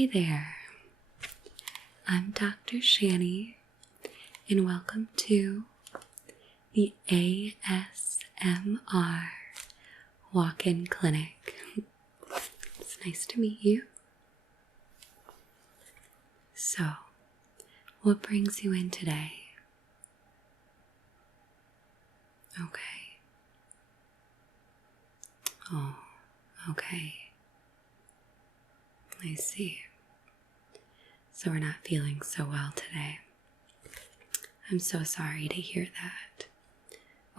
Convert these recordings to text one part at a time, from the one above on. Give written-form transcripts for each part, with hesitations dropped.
Hi there, I'm Dr. Shani, and welcome to the ASMR walk-in clinic. It's nice to meet you. So, what brings you in today? Okay. Oh, okay. I see. So we're not feeling so well today. I'm so sorry to hear that.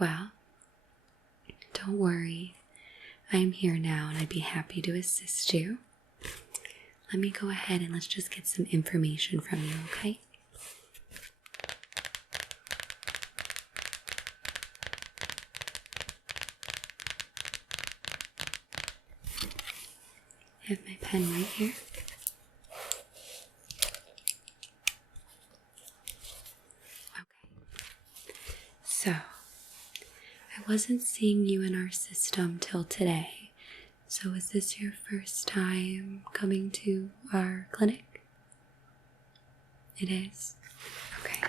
Well, don't worry. I'm here now and I'd be happy to assist you. Let me go ahead and let's just get some information from you, okay? I have my pen right here. So, I wasn't seeing you in our system till today. So is this your first time coming to our clinic? It is? Okay.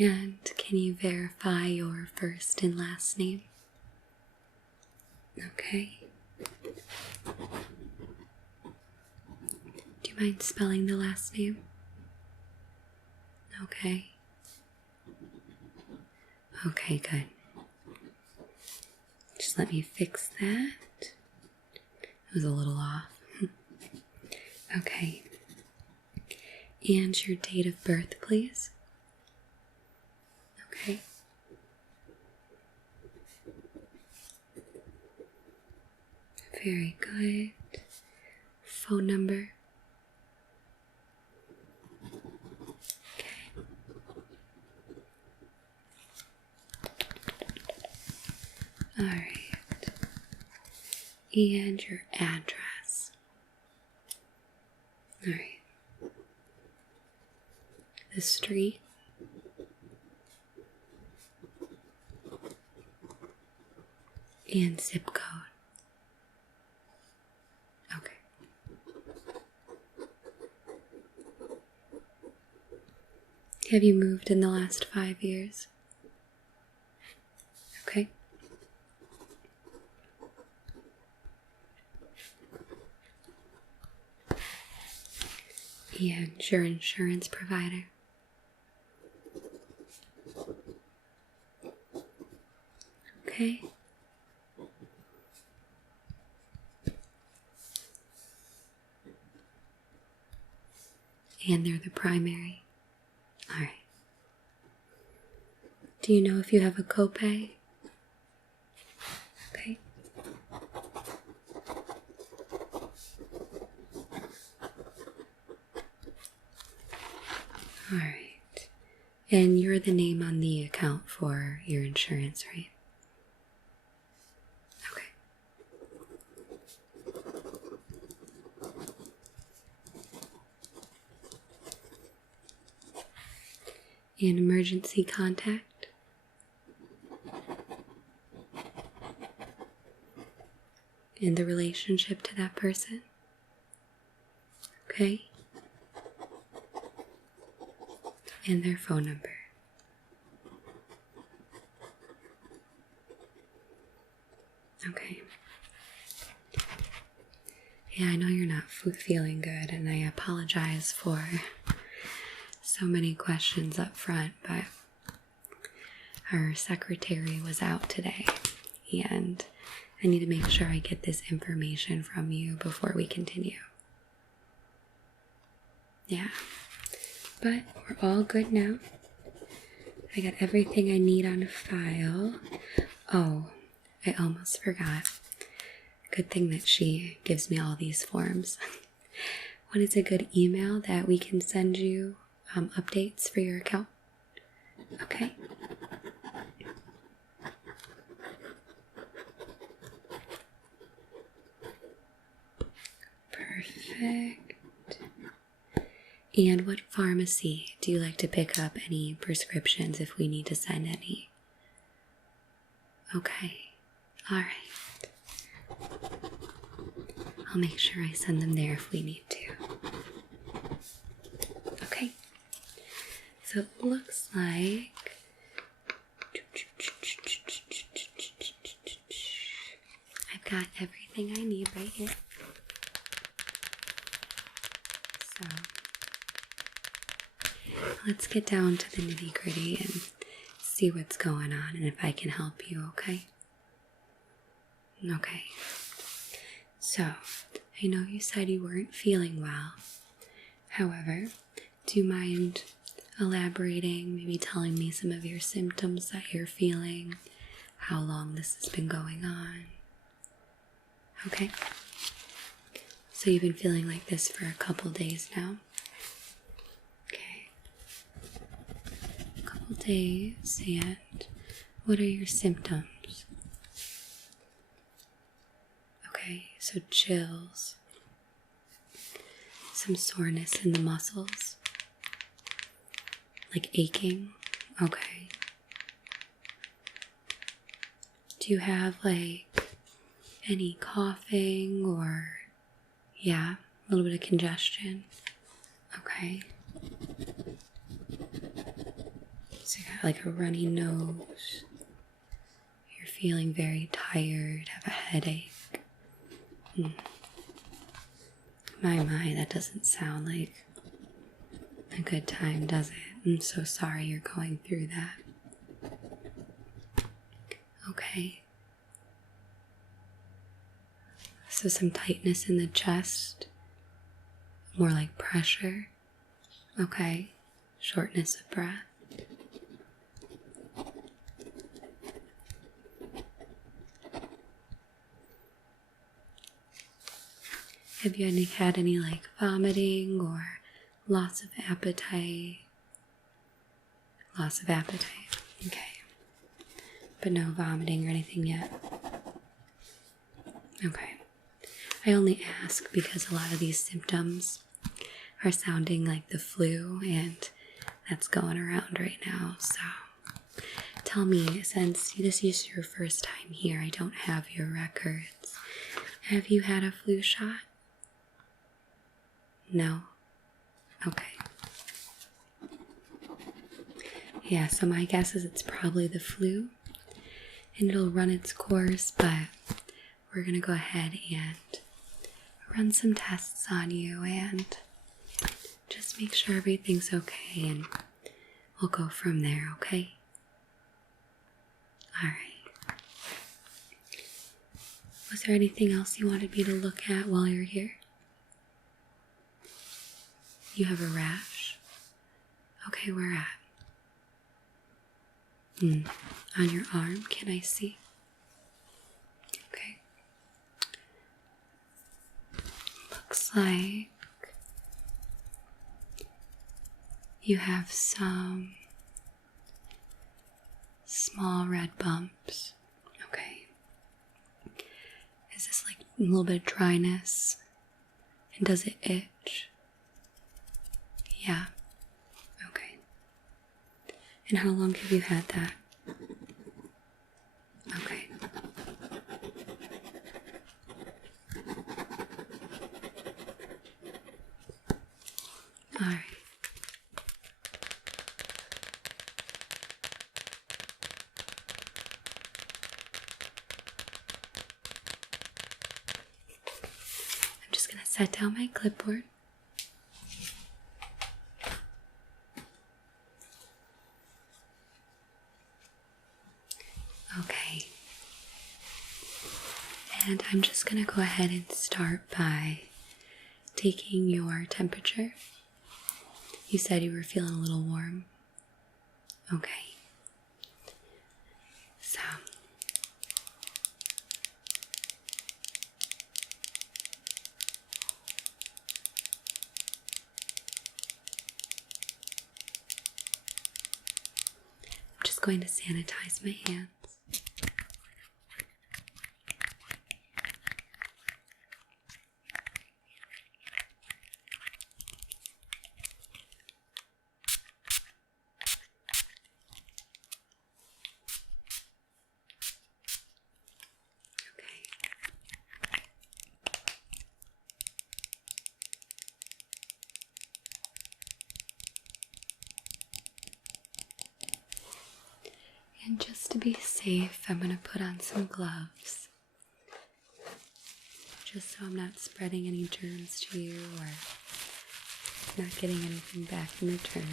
And can you verify your first and last name? Okay. Do you mind spelling the last name? Okay. Okay, good. Just let me fix that. It was a little off. Okay. And your date of birth, please. Okay. Very good. Phone number. Alright. And your address. Alright. The street. And zip code. Okay. Have you moved in the last 5 years? Okay. And your insurance provider? Okay. And they're the primary? Alright. Do you know if you have a copay? Okay. Alright. And you're the name on the account for your insurance, right? Okay. And emergency contact? And the relationship to that person? Okay. And their phone number. Okay. Yeah, I know you're not feeling good, and I apologize for so many questions up front, but our secretary was out today, and I need to make sure I get this information from you before we continue. Yeah. But we're all good now. I got everything I need on file. Oh, I almost forgot. Good thing that she gives me all these forms. What is a good email that we can send you updates for your account? Okay. Perfect. And what pharmacy do you like to pick up any prescriptions if we need to send any? Okay. All right. I'll make sure I send them there if we need to. Okay. So it looks like I've got everything I need right here. So let's get down to the nitty-gritty and see what's going on and if I can help you, okay? Okay. So, I know you said you weren't feeling well. However, do you mind elaborating, maybe telling me some of your symptoms that you're feeling, how long this has been going on? Okay. So you've been feeling like this for a couple days now? Okay. A couple days, and what are your symptoms? Okay, so chills, some soreness in the muscles, like aching. Okay. Do you have like any coughing or, yeah, a little bit of congestion? Okay. So you got like a runny nose. You're feeling very tired, have a headache. My, that doesn't sound like a good time, does it? I'm so sorry you're going through that. Okay. So some tightness in the chest, more like pressure. Okay. Shortness of breath. Have you had any like vomiting or loss of appetite? Loss of appetite. Okay. But no vomiting or anything yet? Okay. I only ask because a lot of these symptoms are sounding like the flu, and that's going around right now. So tell me, since this is your first time here, I don't have your records. Have you had a flu shot? No? Okay. Yeah, so my guess is it's probably the flu, and it'll run its course, but we're gonna go ahead and run some tests on you and just make sure everything's okay, and we'll go from there, okay? Alright. Was there anything else you wanted me to look at while you're here? You have a rash? Okay, where at? On your arm, can I see? Okay. Looks like you have some small red bumps. Okay. Is this like a little bit of dryness? And does it itch? Yeah. Okay. And how long have you had that? Okay. All right. I'm just going to set down my clipboard. Okay. And I'm just going to go ahead and start by taking your temperature. You said you were feeling a little warm. Okay. So, I'm just going to sanitize my hands. And just to be safe, I'm going to put on some gloves. Just so I'm not spreading any germs to you or not getting anything back in return.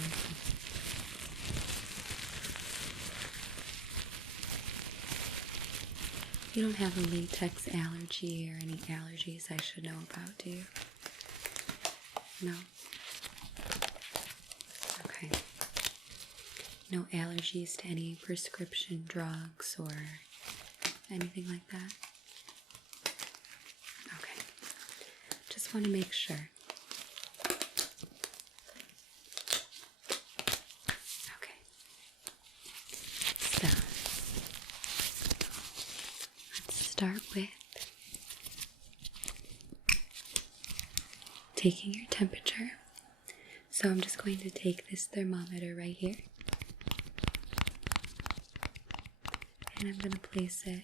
You don't have a latex allergy or any allergies I should know about, do you? No? Okay. No allergies to any prescription drugs or anything like that? Okay. Just want to make sure. Okay. So, let's start with taking your temperature. So I'm just going to take this thermometer right here. And I'm going to place it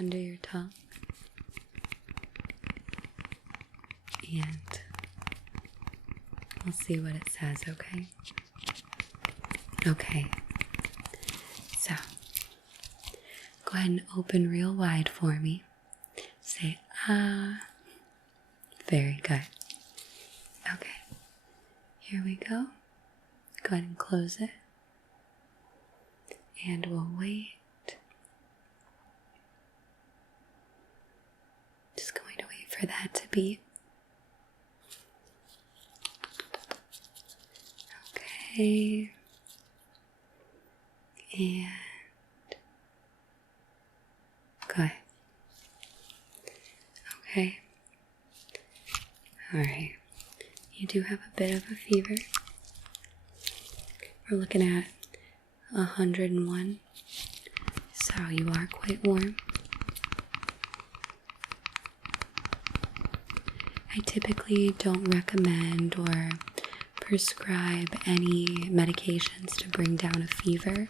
under your tongue. And we'll see what it says, okay? Okay. So, go ahead and open real wide for me. Say, ah. Very good. Okay. Here we go. Go ahead and close it. And we'll wait. Just going to wait for that to beep. Okay. And good. Okay. Alright. You do have a bit of a fever. We're looking at 101. So you are quite warm. I typically don't recommend or prescribe any medications to bring down a fever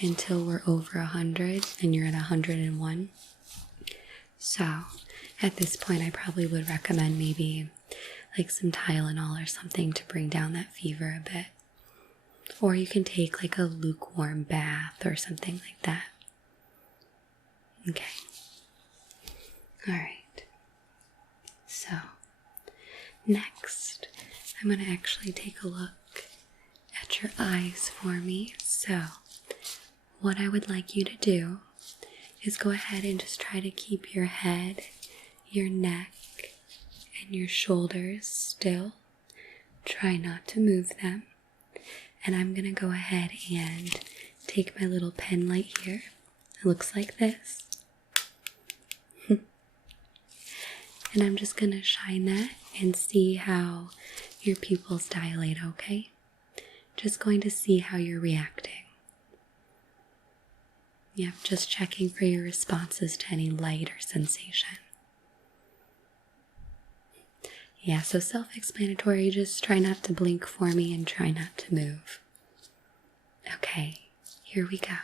until we're over 100 and you're at 101. So at this point I probably would recommend maybe like some Tylenol or something to bring down that fever a bit. Or you can take like a lukewarm bath or something like that. Okay. Alright. So, next, I'm going to actually take a look at your eyes for me. So, what I would like you to do is go ahead and just try to keep your head, your neck, and your shoulders still. Try not to move them. And I'm going to go ahead and take my little pen light here. It looks like this. And I'm just going to shine that and see how your pupils dilate, okay? Just going to see how you're reacting. Yep, just checking for your responses to any light or sensation. Yeah, so self-explanatory, just try not to blink for me and try not to move. Okay, here we go.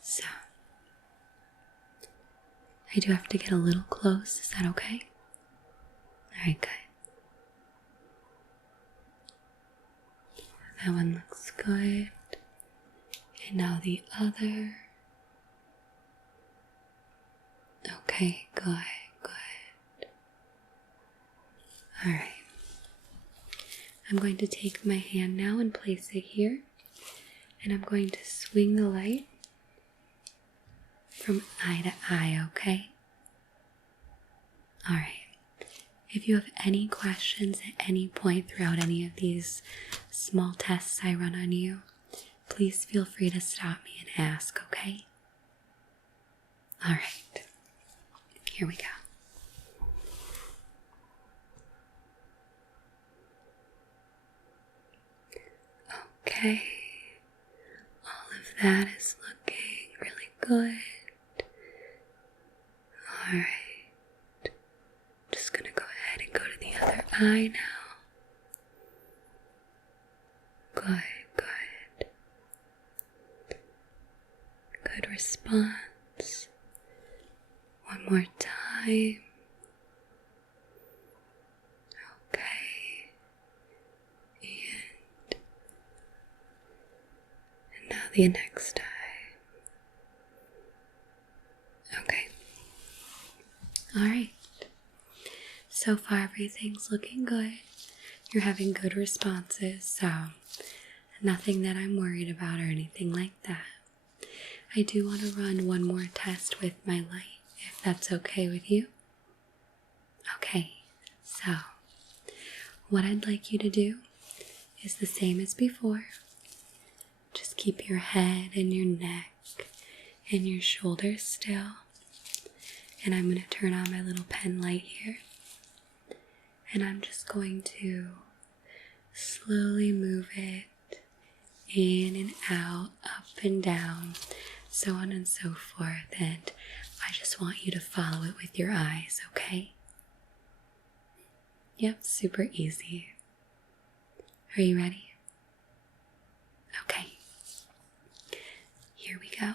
So, I do have to get a little close, is that okay? Alright, good. That one looks good. And now the other. Okay, good. Alright. I'm going to take my hand now and place it here. And I'm going to swing the light from eye to eye, okay? Alright. If you have any questions at any point throughout any of these small tests I run on you, please feel free to stop me and ask, okay? Alright. Here we go. Okay, all of that is looking really good. Alright, just gonna go ahead and go to the other eye now. Good. Good response. One more time. Okay. And now the next eye. Okay. Alright. So far everything's looking good. You're having good responses, so nothing that I'm worried about or anything like that. I do want to run one more test with my light, if that's okay with you. Okay, so what I'd like you to do is the same as before. Just keep your head and your neck and your shoulders still. And I'm going to turn on my little pen light here. And I'm just going to slowly move it in and out, up and down, so on and so forth. And I just want you to follow it with your eyes, okay? Yep, super easy. Are you ready? Okay. Here we go.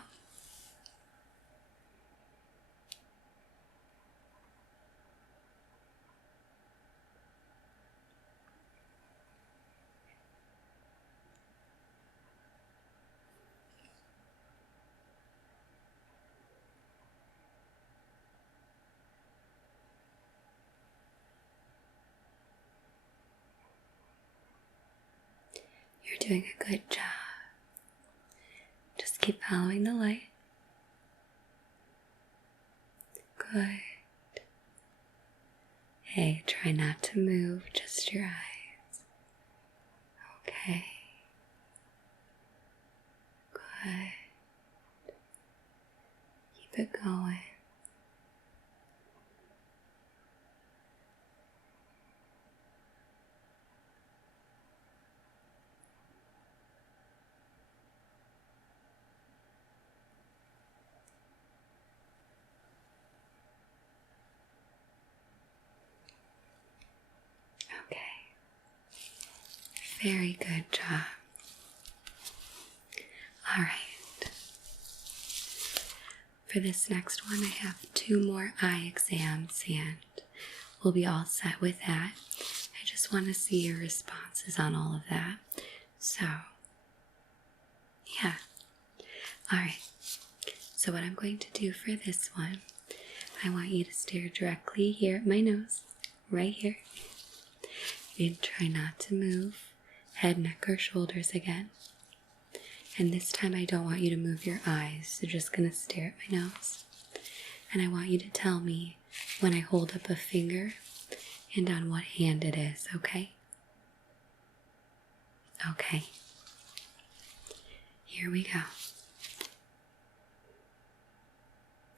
You're doing a good job. Just keep following the light. Good. Hey, try not to move, just your eyes. Okay. Good. Keep it going. Okay. Very good job. All right. For this next one, I have 2 more eye exams and we'll be all set with that. I just want to see your responses on all of that. So, yeah. All right. So what I'm going to do for this one, I want you to stare directly here at my nose, right here. And try not to move head, neck, or shoulders again. And this time I don't want you to move your eyes, so just gonna stare at my nose. And I want you to tell me when I hold up a finger and on what hand it is, okay? Okay. Here we go.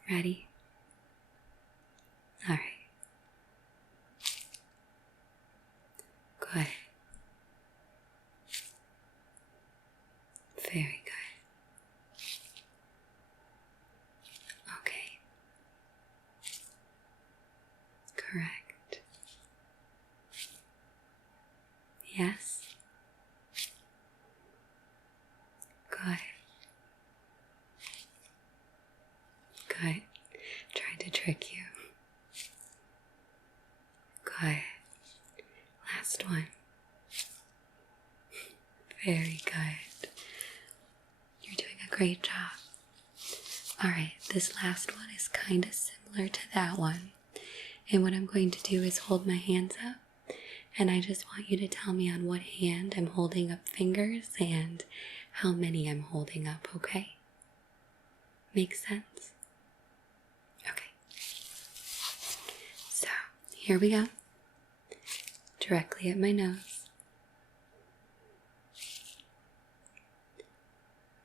Ready? All right. Good. Very good. Okay. Correct. Yes. Good. Good. Tried to trick you. Good. Last one. Very good. You're doing a great job. Alright, this last one is kind of similar to that one. And what I'm going to do is hold my hands up. And I just want you to tell me on what hand I'm holding up fingers and how many I'm holding up, okay? Makes sense? Okay. So, here we go. Directly at my nose.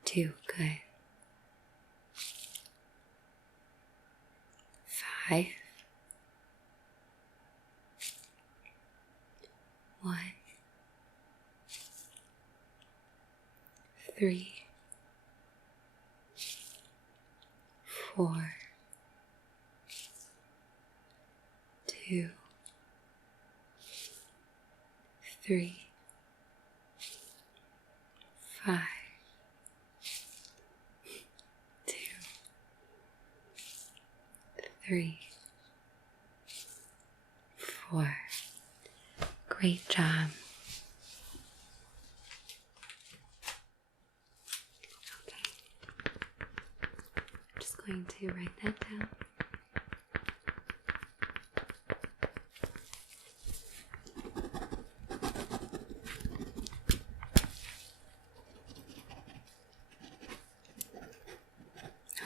2, good. 5. 1. 3. 4. 2. 3. 5. 2. 3. 4. Great job. Okay. going to write that down.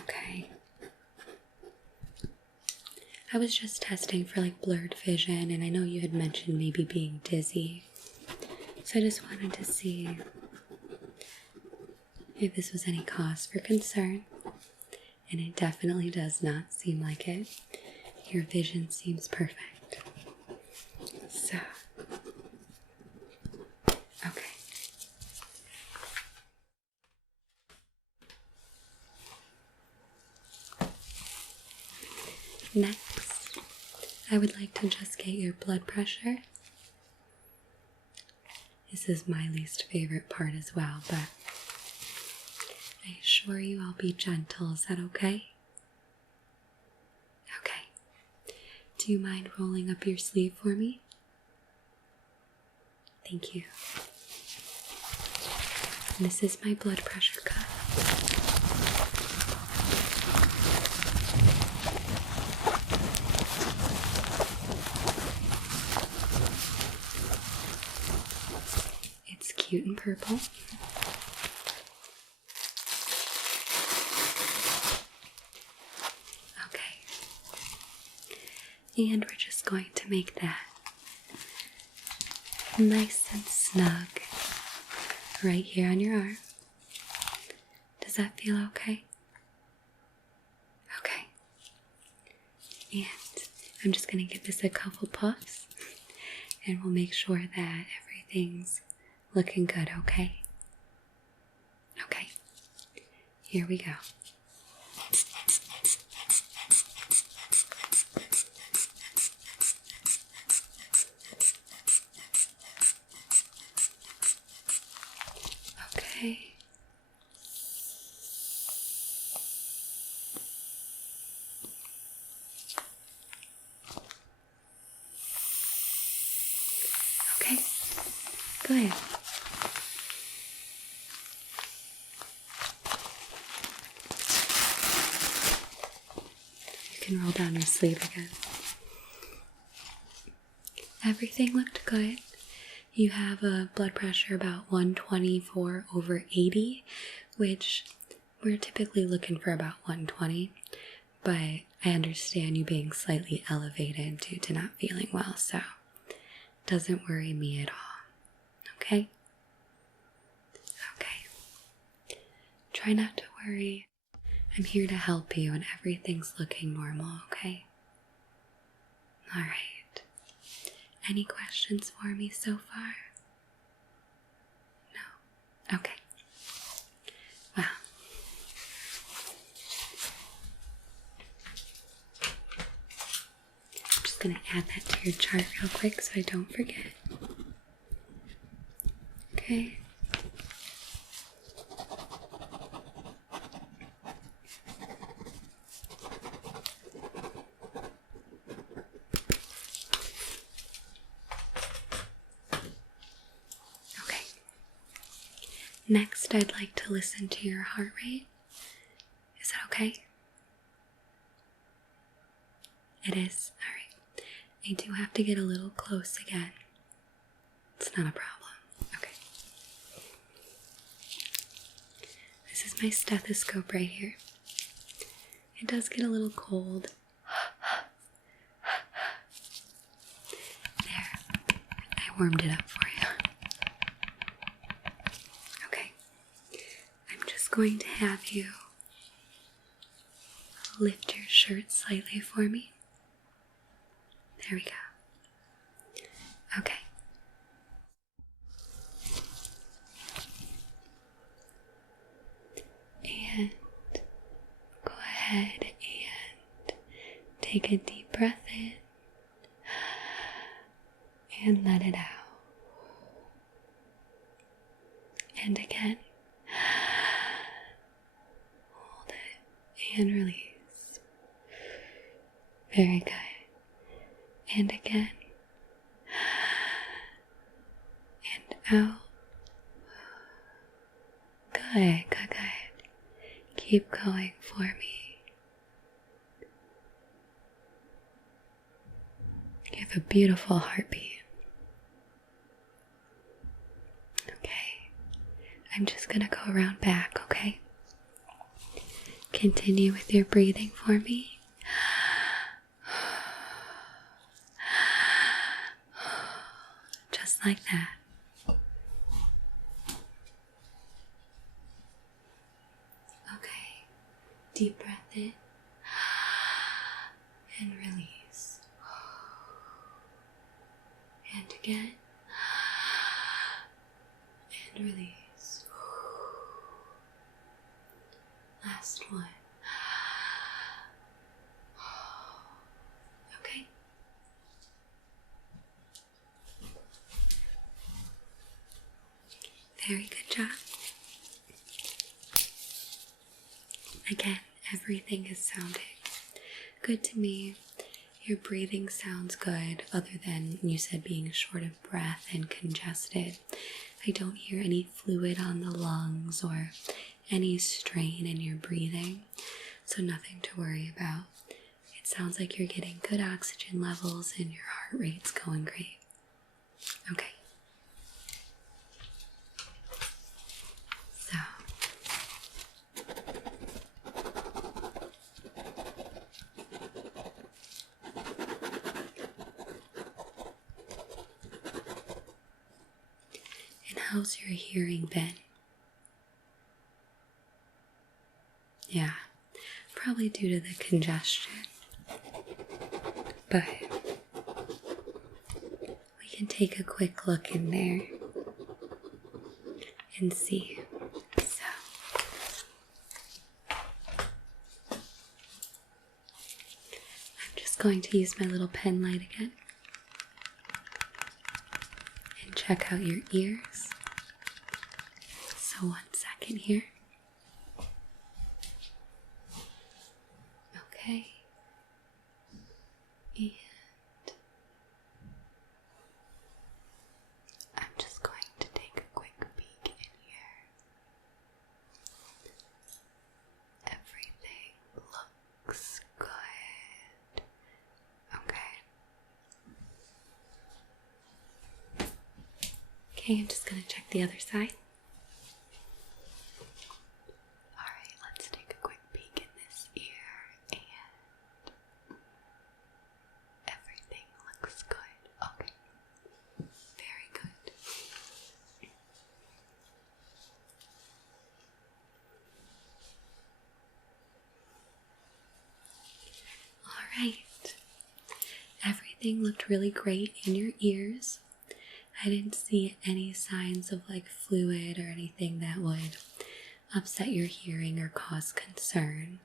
Okay. I was just testing for like blurred vision, and I know you had mentioned maybe being dizzy. So I just wanted to see if this was any cause for concern. And it definitely does not seem like it. Your vision seems perfect. So, okay. Next, I would like to just get your blood pressure. This is my least favorite part as well, but I assure you I'll be gentle. Is that okay? Okay. Do you mind rolling up your sleeve for me? Thank you. And this is my blood pressure cuff. It's cute and purple. And we're just going to make that nice and snug right here on your arm. Does that feel okay? Okay. And I'm just going to give this a couple puffs and we'll make sure that everything's looking good, okay? Okay. Here we go. Okay. Okay. Go ahead. You can roll down your sleeve again. Everything looked good. You have a blood pressure about 124/80, which we're typically looking for about 120, but I understand you being slightly elevated due to not feeling well, so it doesn't worry me at all. Okay? Okay. Try not to worry. I'm here to help you and everything's looking normal, okay? Alright. Any questions for me so far? No? Okay. Well. I'm just going to add that to your chart real quick so I don't forget. Okay. Next, I'd like to listen to your heart rate. Is that okay? It is? Alright. I do have to get a little close again. It's not a problem. Okay. This is my stethoscope right here. It does get a little cold. There. I warmed it up for you. Going to have you lift your shirt slightly for me. There we go. Okay. And go ahead and take a deep breath in and let it out. And again. And release. Very good. And again. And out. Good, good, good. Keep going for me. You have a beautiful heartbeat. Okay. I'm just gonna go around back, okay? Continue with your breathing for me. Just like that. Okay. Deep breath in. And release. And again. And release. Last one. Okay. Very good job. Again, everything is sounding good to me. Your breathing sounds good, other than you said being short of breath and congested. I don't hear any fluid on the lungs or any strain in your breathing, so nothing to worry about. It sounds like you're getting good oxygen levels and your heart rate's going great. Okay. So, and how's your hearing been? Yeah, probably due to the congestion, but we can take a quick look in there and see. So, I'm just going to use my little pen light again and check out your ears. So 1 second here. Okay. And I'm just going to take a quick peek in here. Everything looks good. Okay. Okay, I'm just going to check the other side. Alright, let's take a quick peek in this ear, and everything looks good. Okay. Very good. Alright. Everything looked really great in your ears. I didn't see any signs of like fluid or anything that would upset your hearing or cause concern.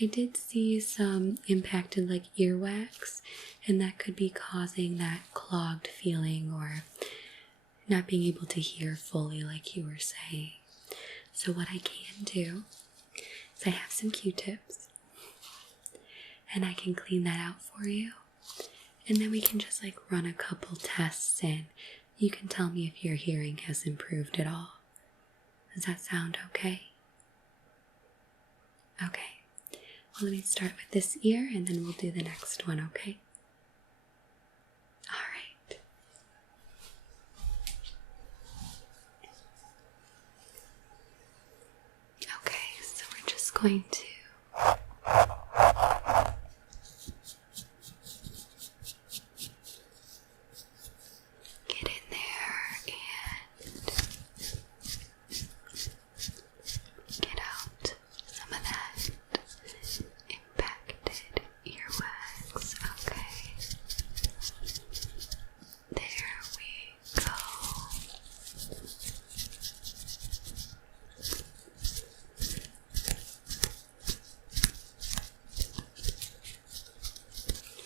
I did see some impacted like earwax, and that could be causing that clogged feeling or not being able to hear fully like you were saying. So what I can do is I have some Q-tips and I can clean that out for you. And then we can just like run a couple tests and you can tell me if your hearing has improved at all. Does that sound okay? Okay. Well, let me start with this ear and then we'll do the next one, okay? Alright. Okay, so we're just going to get in there and get out some of that impacted earwax. Okay. There we go.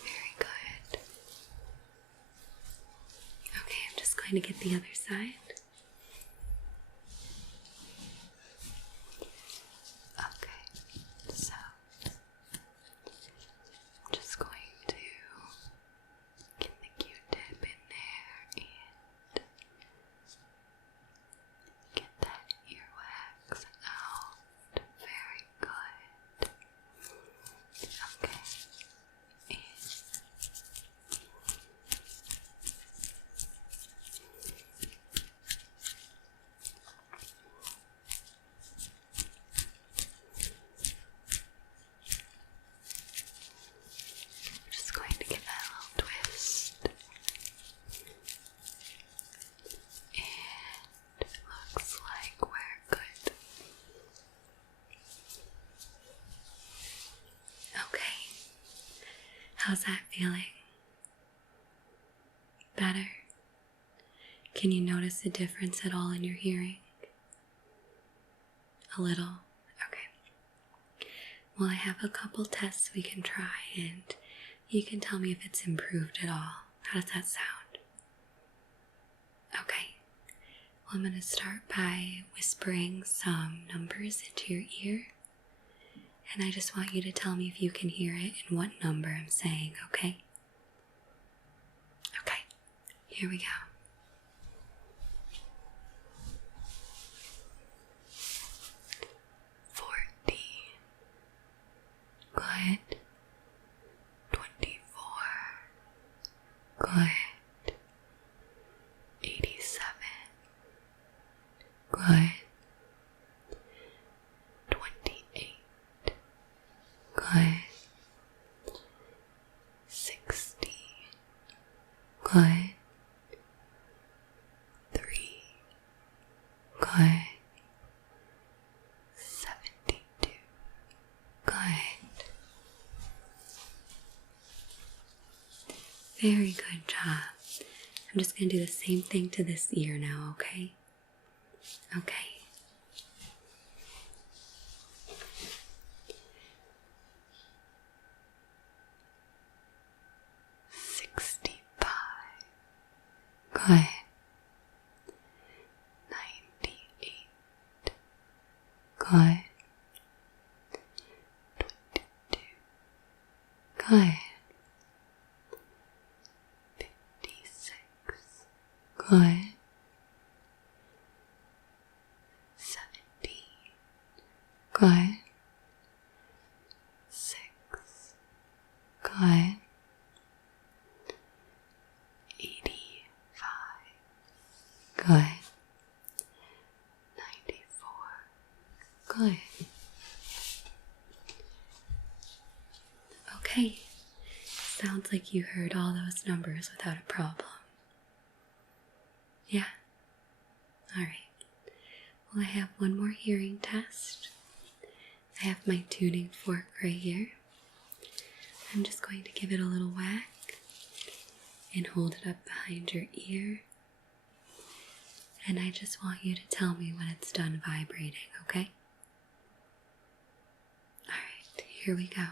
Very good. Okay, I'm just going to get the other side. Okay, so I'm just going to get the Q-tip in there and get that earwax out. Very good. Okay. And How's that feeling? Better? Can you notice a difference at all in your hearing? A little? Okay. Well, I have a couple tests we can try, and you can tell me if it's improved at all. How does that sound? Okay. Well, I'm going to start by whispering some numbers into your ear. And I just want you to tell me if you can hear it and what number I'm saying, okay? Okay, here we go. 40. Good. 24. Good. 87. Good. 28. Good. 60. Good. 3. Good. 72. Good. Very good job. I'm just going to do the same thing to this ear now, okay? Okay. 65. Good. 98. Good. 22. Good. 56. Good. 17. Good. 6. Good. 85. Good. 94. Good. Okay. Sounds like you heard all those numbers without a problem. Yeah? Alright. Well, I have one more hearing test. I have my tuning fork right here. I'm just going to give it a little whack and hold it up behind your ear. And I just want you to tell me when it's done vibrating, okay? Alright, here we go.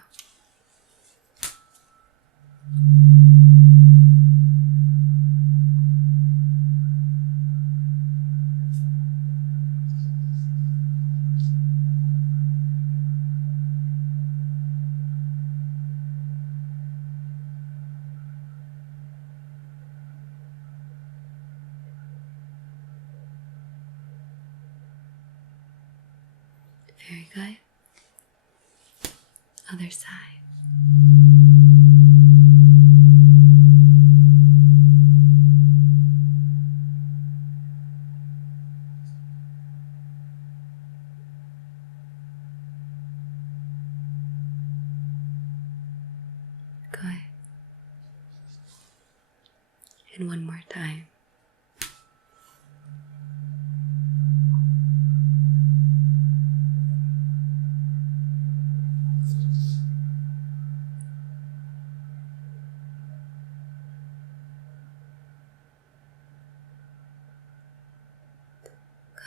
Very good. Other side. Good. And one more time.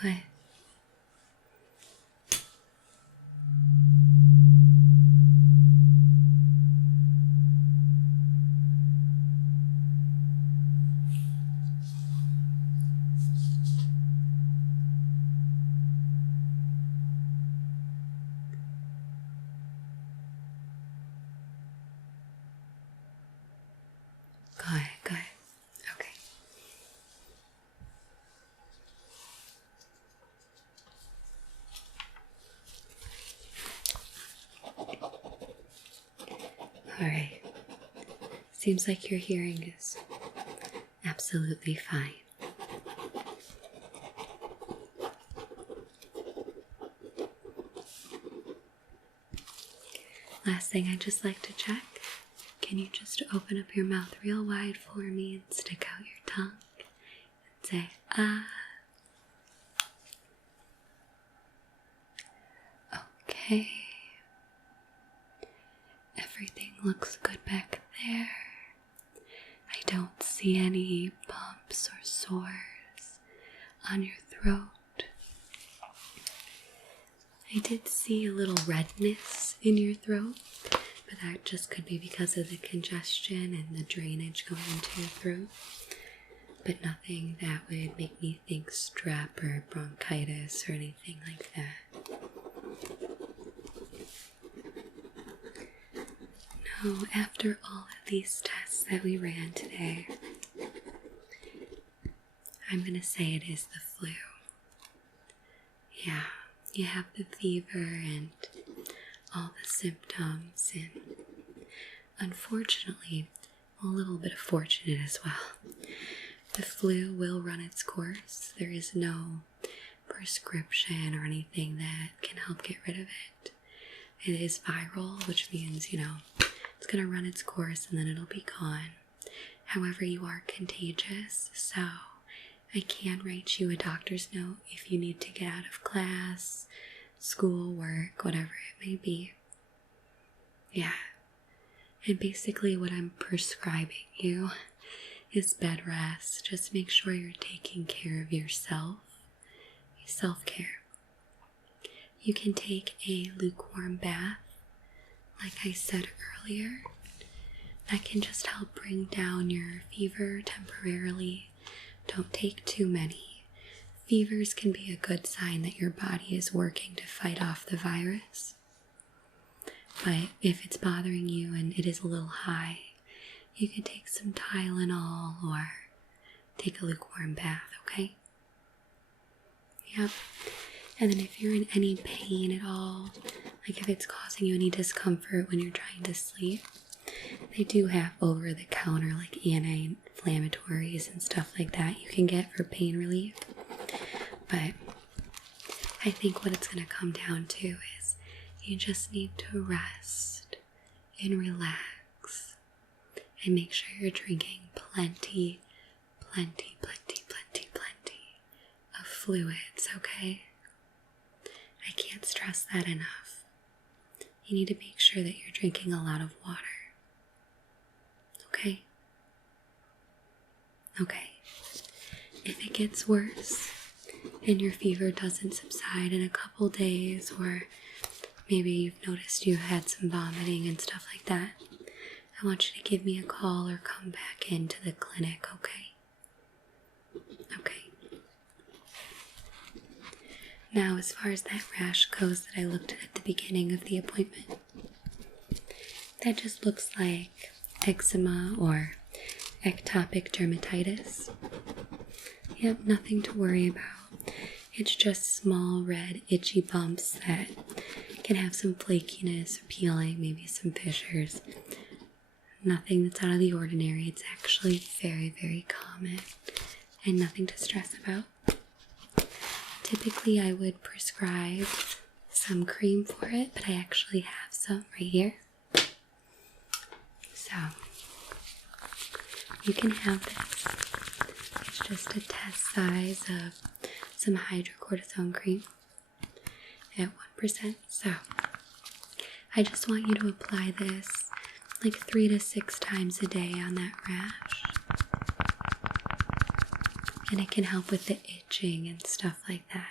Good. Good, good. Okay. Alright. Seems like your hearing is absolutely fine. Last thing I'd just like to check. Can you just open up your mouth real wide for me and stick out your tongue and say, ah. Okay. Everything looks good back there. I don't see any bumps or sores on your throat. I did see a little redness in your throat, but that just could be because of the congestion and the drainage going into your throat. But nothing that would make me think strep or bronchitis or anything like that. No, after all of these tests that we ran today, I'm gonna say it is the flu. Yeah, you have the fever and all the symptoms, and unfortunately, a little bit of fortunate as well. The flu will run its course. There is no prescription or anything that can help get rid of it. It is viral, which means, it's going to run its course and then it'll be gone. However, you are contagious, so I can write you a doctor's note if you need to get out of class, school, work, whatever it may be. Yeah. And basically what I'm prescribing you is bed rest. Just make sure you're taking care of yourself. Self-care. You can take a lukewarm bath, like I said earlier. That can just help bring down your fever temporarily. Don't take too many. Fevers can be a good sign that your body is working to fight off the virus. But if it's bothering you and it is a little high, you can take some Tylenol or take a lukewarm bath, okay? Yep. And then if you're in any pain at all, like if it's causing you any discomfort when you're trying to sleep, they do have over-the-counter like anti-inflammatories and stuff like that you can get for pain relief. But I think what it's going to come down to is you just need to rest and relax and make sure you're drinking plenty of fluids, okay? I can't stress that enough. You need to make sure that you're drinking a lot of water. Okay? Okay. If it gets worse and your fever doesn't subside in a couple days, or maybe you've noticed you had some vomiting and stuff like that, I want you to give me a call or come back into the clinic, okay? Okay. Now, as far as that rash goes that I looked at the beginning of the appointment, that just looks like eczema or ectopic dermatitis. Yep, nothing to worry about. It's just small, red, itchy bumps that can have some flakiness, peeling, maybe some fissures. Nothing that's out of the ordinary. It's actually very, very common and nothing to stress about. Typically, I would prescribe some cream for it, but I actually have some right here. So, you can have this. It's just a test size of some hydrocortisone cream at 1%. So, I just want you to apply this like 3 to 6 times a day on that rash. And it can help with the itching and stuff like that.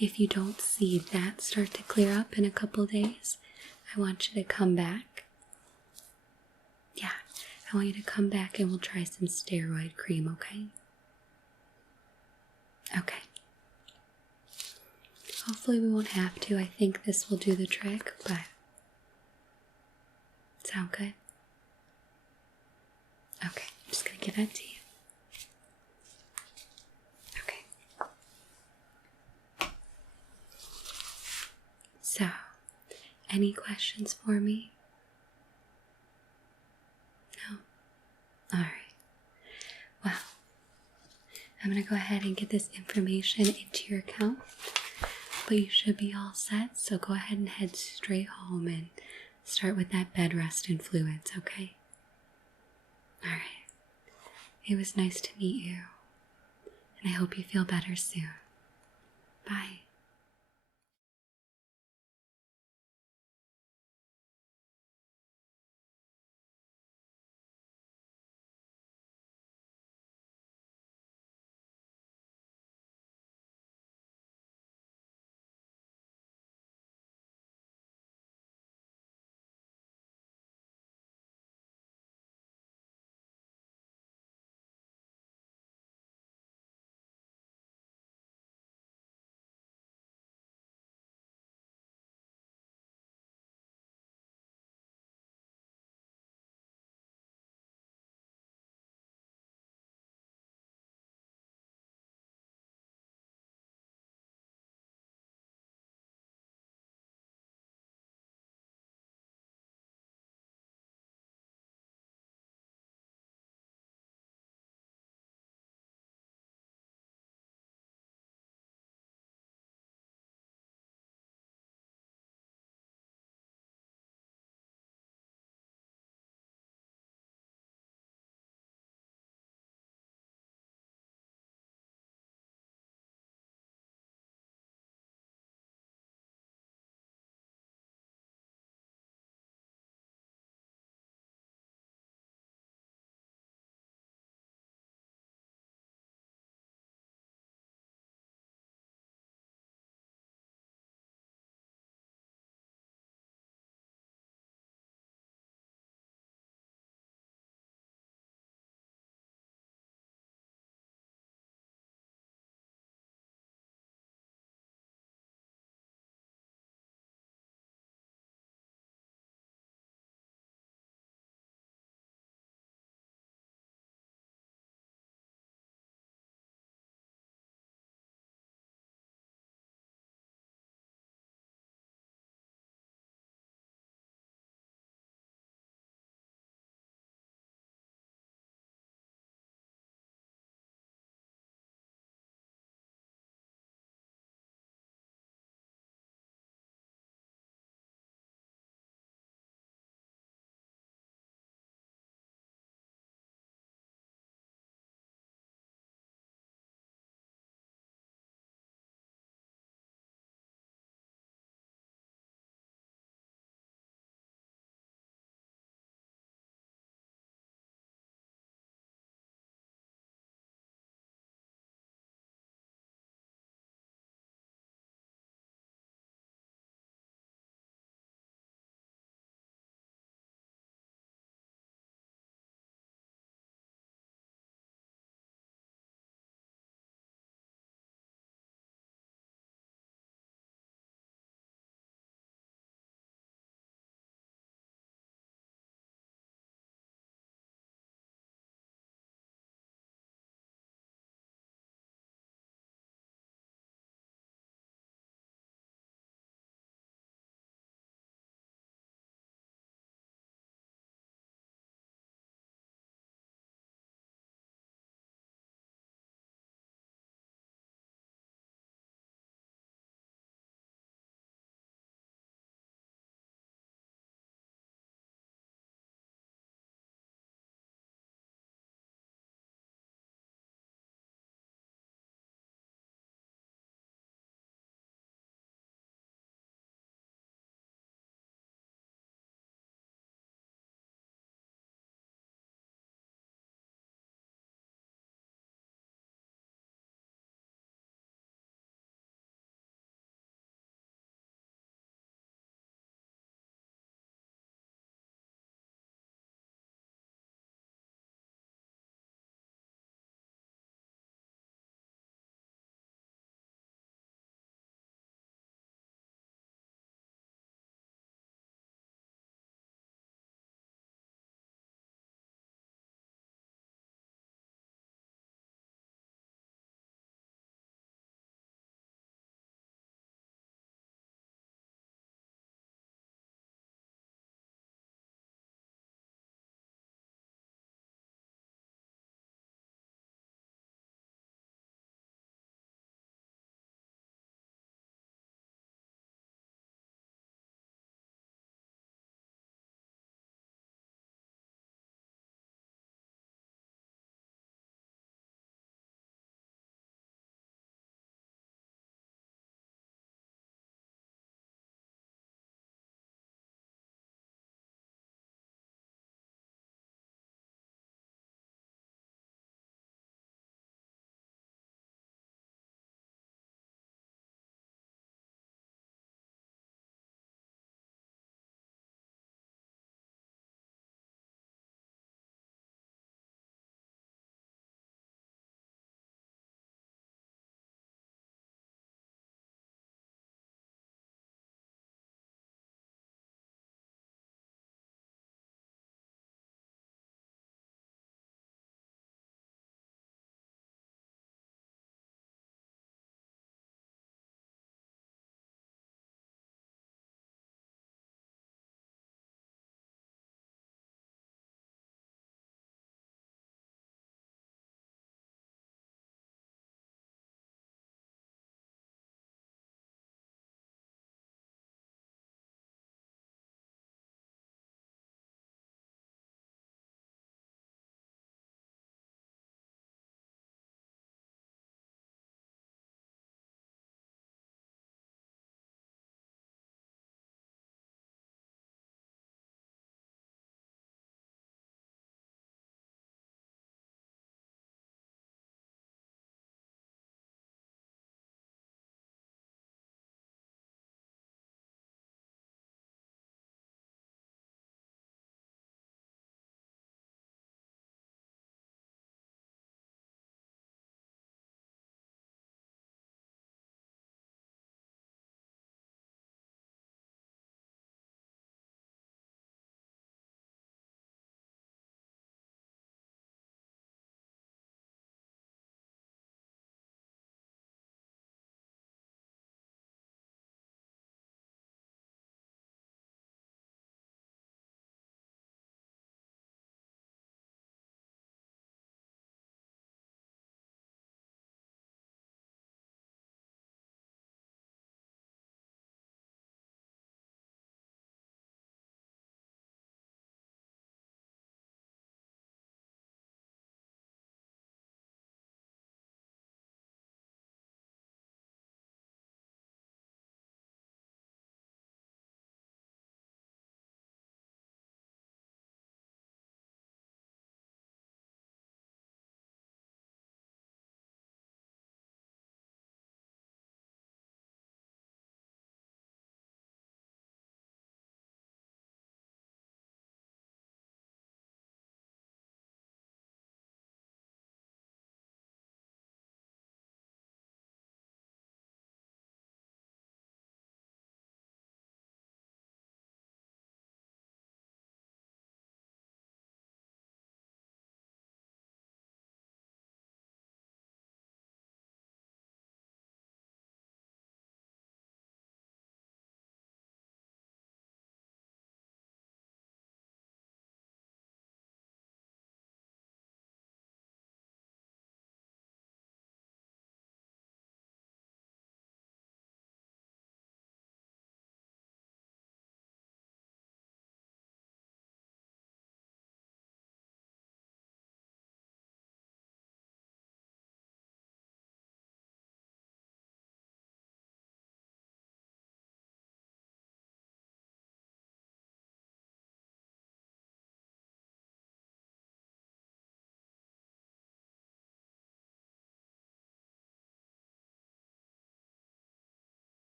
If you don't see that start to clear up in a couple days, I want you to come back. Yeah, I want you to come back and we'll try some steroid cream, okay? Okay. Hopefully we won't have to. I think this will do the trick, but sound good? Okay, I'm just gonna give that to you. So, any questions for me? No? Alright. Well, I'm going to go ahead and get this information into your account, but you should be all set, so go ahead and head straight home and start with that bed rest and fluids, okay? Alright. It was nice to meet you, and I hope you feel better soon. Bye.